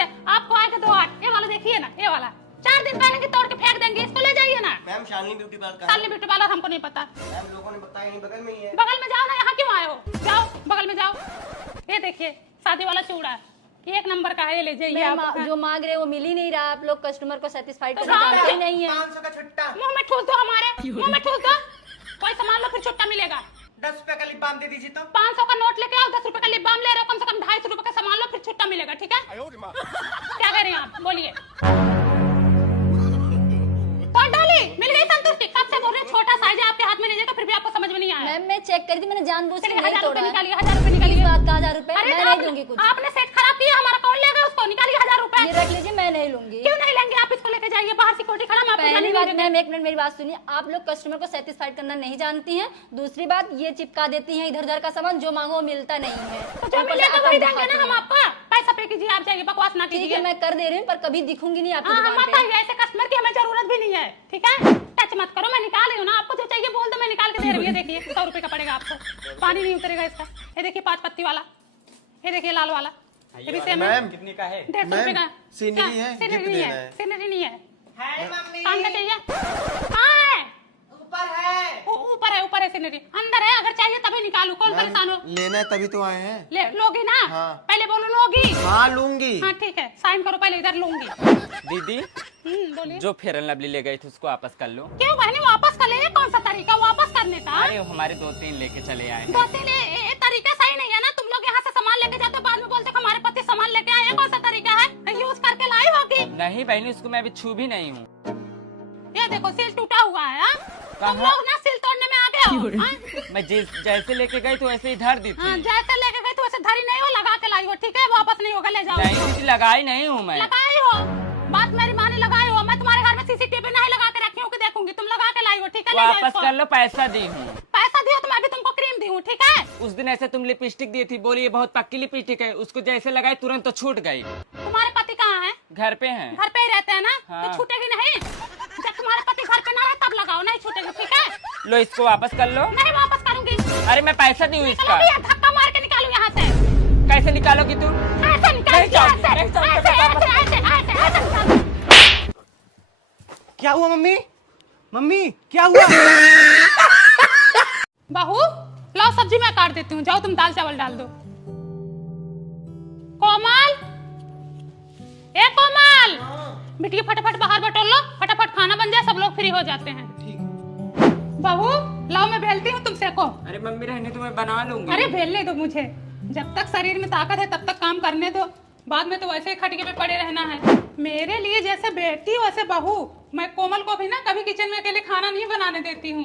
गया। आपको आएगा 2-8, ये वाला देखिए ना, ये वाला 4 दिन पहनेंगे तोड़ के फेंक देंगे, इसको ले जाइए ना। मैम शालिनी ब्यूटी पार्लर का शालिनी ब्यूटी पार्लर हमको नहीं पता। मैम लोगों ने बताया यहीं बगल में ही है। बगल में जाओ ना, यहाँ क्यों आए हो? जाओ बगल में जाओ। ये देखिए शादी वाला चूड़ा, एक नंबर का है, ये ले जाइए आप। जो मांग रहे हैं वो मिल ही नहीं रहा, आप लोग कस्टमर को सेटिस्फाइड तो करना चाहते ही नहीं है। 500 का छुट्टा। मुंह में ठूस दो, हमारे मुंह में ठूस दो। कोई सामान लो फिर छुट्टा मिलेगा। 10 रुपए का लिप बाम दे दीजिए तो। 500 का नोट लेके आओ, 10 रुपए का लिप बाम ले रहे हो, कम से कम 250 रुपए का सामान लो फिर छुट्टा मिलेगा, ठीक है? क्या कह रही हैं आप, बोलिए। तो डाली मिल गई संतुष्टि। कब से बोल रहे छोटा साइज है, आपके हाथ में नहीं जाएगा, फिर भी आपको समझ में नहीं आया। मैम मैं चेक करी थी, मैंने जानबूझ के नहीं 1000 तोड़ा रुपए है। निकालिए, 1000 रुपए निकालिए। बात का 1000 रुपए अरे मैं तो नहीं दूंगी कुछ। आपने सेट खराब किया, हमारा कौन लेगा उसको? निकालिए 1000 रुपए। ये रख लीजिए, मैं नहीं लूंगी। क्यों नहीं लेंगे? आप इसको लेके जाइए, बाहर सिक्योरिटी खड़ा, मैं आपको पहली जाने बात नहीं देंगे। मैम, एक मिनट मेरी बात सुनिए, आप लोग कस्टमर को सेटिस्फाइड करना नहीं जानती हैं। दूसरी बात, ये चिपका देती हैं इधर उधर का सामान, जो मांगो वो मिलता नहीं है। तो जो मिलेगा वही देंगे ना हम आपको। पैसा पे कीजिए, आप जाइए, बकवास ना ठीक है, कीजिए। मैं कर दे रही हूँ, पर कभी दिखूंगी नहीं आपकी हाँ दुकान मत पे। आइए, ऐसे कस्टमर की हमें जरूरत भी नहीं है, ठीक है? टच मत करो, मैं निकाल रही हूँ ना, आपको जो चाहिए बोल दो, मैं निकाल के दे रही हूँ। ये देखिए 100 रुपए का पड़ेगा आपको, पानी नहीं उतरेगा इसका। ये देखिए 5 पत्ती वाला, ये देखिए लाल वाला, ये भी सेम है। मैम कितने का है? 150 रुपए का। सीनरी है, सीनरी गिफ्ट नहीं देना है, है। सीनरी नहीं है। है मम्मी। काम का चाहिए? कहाँ है? ऊपर है। ऊपर है सीनरी, अंदर है। अगर चाहिए तभी निकालू, कौन परेशान हो? लेना है तभी तो आए हैं। ले लोगी ना? हाँ। पहले बोलो लोगी। हाँ लूंगी। हाँ ठीक है, साइन करो पहले, इधर लूंगी। दीदी बोलिए। जो फेयर एंड लवली ले गई थी उसको वापस कर लो। क्यों बहनी, वापस कर ले? ये कौन सा तरीका वापस करने का? अरे हमारे 2-3 लेके चले आए हैं। 2-3 ये तरीका सही नहीं है ना। तुम लोग यहाँ से सामान लेके जाते हो, बाद में बोलते हो हमारे पति सामान लेके आए। ये कौन सा तरीका है? यूज करके लाई होगी। नहीं बहनी, उसको मैं अभी छू भी नहीं हूँ। ये देखो सील टूटा हुआ है। हाँ? तुम कहाँ? लोग ना सील तोड़ने में आ गए हो। हाँ? मैं जैसे लेके गई तो वैसे ही धर दी हाँ, थी। जैसे लेके गए तो वैसे धरी नहीं हो, लगा के लाई हो, ठीक है? वापस नहीं होगा, ले जाओ। नहीं दीदी, लगाई नहीं हूँ मैं। लगाई हो, बात मेरी माने, लगाई हो। मैं तुम्हारे घर में सीसीटीवी नहीं लगा के रखी हूँ कि देखूंगी, तुम लगा के लाई हो, ठीक है? ले जाओ वापस इसको। कर लो, पैसा दी हूँ। पैसा दियो तो मैं भी तुमको क्रीम दी हूँ, ठीक है? उस दिन ऐसे तुम लिपस्टिक दी थी, बोली ये बहुत पक्की लिपस्टिक है, उसको जैसे लगाई तुरंत तो छूट गई। तुम्हारे पति कहाँ है? घर पे हैं। घर पे ही रहते हैं ना? हाँ। तो छूटेगी नहीं। जब तुम्हारे पति घर पे ना रहे तब लगाओ, नहीं छूटेगी, ठीक है? लो इसको वापस कर लो। नहीं वापस करूंगी। अरे मैं पैसा दी हूँ चलो इसका। भैया, धक्का मार के निकालू यहाँ से। कैसे निकालोगी तुम? ऐसे निकाल, नहीं जाऊंगी, ऐसे, नहीं जाऊंगी, ऐसे, मैं वापस- ऐसे, ऐसे, ऐसे निकाल। क्या हुआ मम्मी? मम्मी क्या हुआ? बहू लाओ, सब्जी मैं काट देती हूँ, जाओ तुम दाल चावल डाल दो। कोमल, ए कोमल, बिटिया फटाफट बाहर बटोर लो, फटाफट खाना बन जाए, सब लोग फ्री हो जाते हैं। बहू लाओ, मैं बेलती हूँ, तुम सेको। अरे मम्मी रहने तो मैं बना लूंगी। अरे बेलने दो मुझे, जब तक शरीर में ताकत है तब तक काम करने दो, बाद में तो वैसे ही खटिके पे पड़े रहना है। मेरे लिए जैसे बेटी वैसे बहू। मैं कोमल को भी ना कभी किचन में अकेले खाना नहीं बनाने देती हूँ।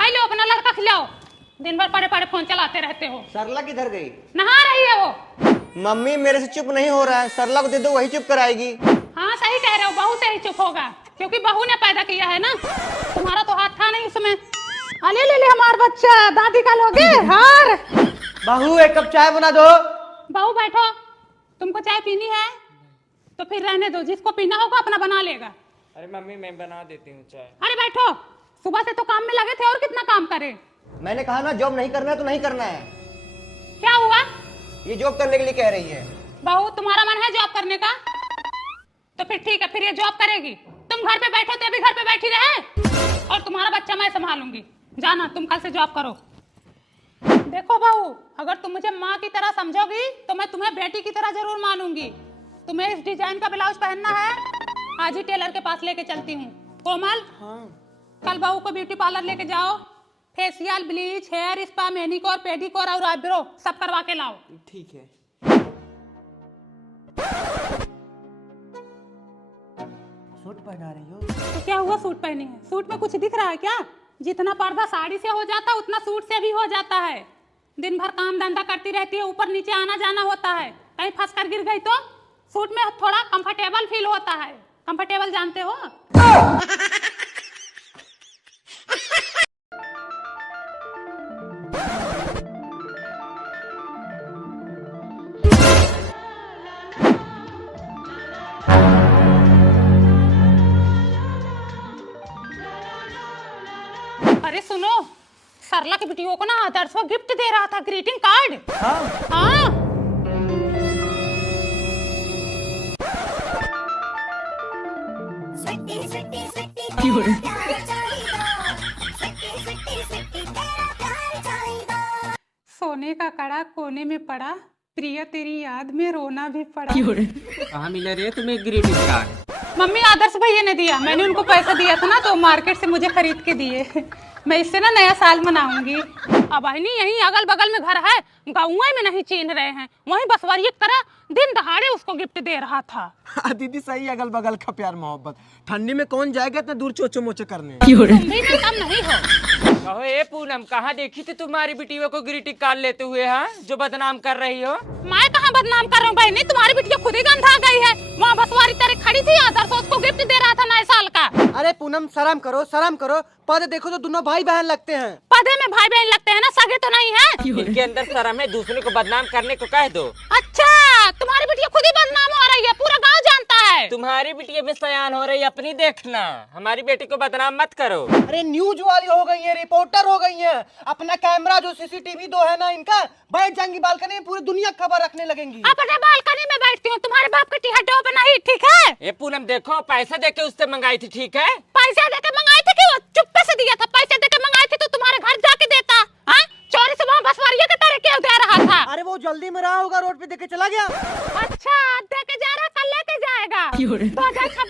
आई लो अपना लड़का खिलाओ, दिन भर पड़े पड़े फोन चलाते रहते हो। सरला किधर गई? नहा रही है वो। मम्मी मेरे से चुप नहीं हो रहा है, सरला को दे दो, वही चुप कराएगी। हाँ सही कह रहे हो, बहू से ही चुप होगा, क्योंकि बहू ने पैदा किया है ना, तुम्हारा तो हाथ था नहीं उसमें। अले ले ले हमारा बच्चा, दादी का लोगे हार। बहू एक कप चाय बना दो। बहू बैठो, तुमको चाय पीनी है तो फिर रहने दो, जिसको पीना होगा अपना बना लेगा। अरे मम्मी मैं बना देती हूँ चाय। अरे बैठो, सुबह से तो काम में लगे थे, और कितना काम करे? मैंने कहा ना जॉब नहीं करना है तो नहीं करना है। क्या हुआ? ये जॉब करने के लिए कह रही है। बहू तुम्हारा मन है जॉब करने का? तो फिर ठीक है, फिर ये जॉब करेगी। तुम घर पे बैठो तो अभी घर पे बैठी रहे, और तुम्हारा बच्चा मैं संभालूंगी। जाना तुम कल से जॉब करो। देखो बहू, अगर तुम मुझे माँ की तरह समझोगी तो मैं तुम्हें बेटी की तरह जरूर मानूंगी। तुम्हें इस डिजाइन का ब्लाउज पहनना है, आज ही टेलर के पास लेके चलती हूँ। कोमल, कल बहू को ब्यूटी पार्लर लेके जाओ, facial, bleach, hair spa, manicure, pedicure और आईब्रो सब करवा के लाओ। ठीक है। सूट पहना रही हो? तो क्या हुआ, सूट पहनी है? सूट में कुछ दिख रहा है क्या? जितना पर्दा साड़ी से हो जाता है उतना सूट से भी हो जाता है। दिन भर काम धंधा करती रहती है, ऊपर नीचे आना जाना होता है, कहीं फंस कर गिर गई तो सूट में थोड़ा कंफर्टेबल फील होता है। कंफर्टेबल जानते हो? अरे सुनो, सरला की बेटियों को ना आदर्श वो गिफ्ट दे रहा था, ग्रीटिंग कार्ड। हाँ सोने का कड़ा कोने में पड़ा, प्रिया तेरी याद में रोना भी पड़ा। कहाँ मिला रे तुम्हें ग्रीटिंग कार्ड? मम्मी आदर्श भैया ने दिया, मैंने उनको पैसा दिया था ना तो मार्केट से मुझे खरीद के दिए। मैं इससे ना नया साल मनाऊंगी। अब नहीं यहीं अगल बगल में घर है, गाँव में नहीं चीन रहे हैं, वहीं बसवारी एक तरह दिन दहाड़े उसको गिफ्ट दे रहा था। दीदी सही अगल बगल का प्यार मोहब्बत, ठंडी में कौन जाएगा इतना दूर चोचो मोचे करने। तुम भी ना कम नहीं हो। कहो ए पूनम, कहाँ देखी थी तुम्हारी बिटिया को ग्रीटिंग कार्ड लेते हुए? हाँ, जो बदनाम कर रही हो। मैं कहाँ बदनाम कर रहा हूँ बहनी, तुम्हारी बिटिया खुद ही गंधा गई है। वहाँ बसवारी तेरे खड़ी थी, आदर्श उसको गिफ्ट दे रहा था नए साल का। अरे पूनम शर्म करो शर्म करो, पद देखो तो दोनों भाई बहन लगते हैं। पदे में भाई बहन लगते हैं ना, सगे तो नहीं है। इनके अंदर शर्म है, दूसरे को बदनाम करने को कह दो। अच्छा, तुम्हारी बिटिया खुद ही बदनाम हो रही है, पूरा गांव जानता है। तुम्हारी बिटिया भी सयान हो रही, अपनी देखना, हमारी बेटी को बदनाम मत करो। अरे न्यूज वाली हो गई है, रिपोर्टर हो गई है, अपना कैमरा जो सीसीटीवी दो है ना इनका, बैठ जाएंगी बालकनी में, पूरी दुनिया खबर रखने लगेंगी। अपने बालकनी में बैठती हूँ, तुम्हारे बाप के टिहटो पे नहीं, ठीक है? ये पूनम देखो, पैसा देके उससे मंगाई थी, ठीक है? पैसा देके मंगाए थे कि वो चुप्पे से दिया था? पैसे देके मंगाए थे तो तुम्हारे घर जाके देता। हाँ, चोरी से वहाँ बसवारिया के तरह क्यों दे रहा था? अरे वो जल्दी में रहा होगा, रोड पे देके चला गया। अच्छा, देके जा रहा, कल लेके जाएगा। 2026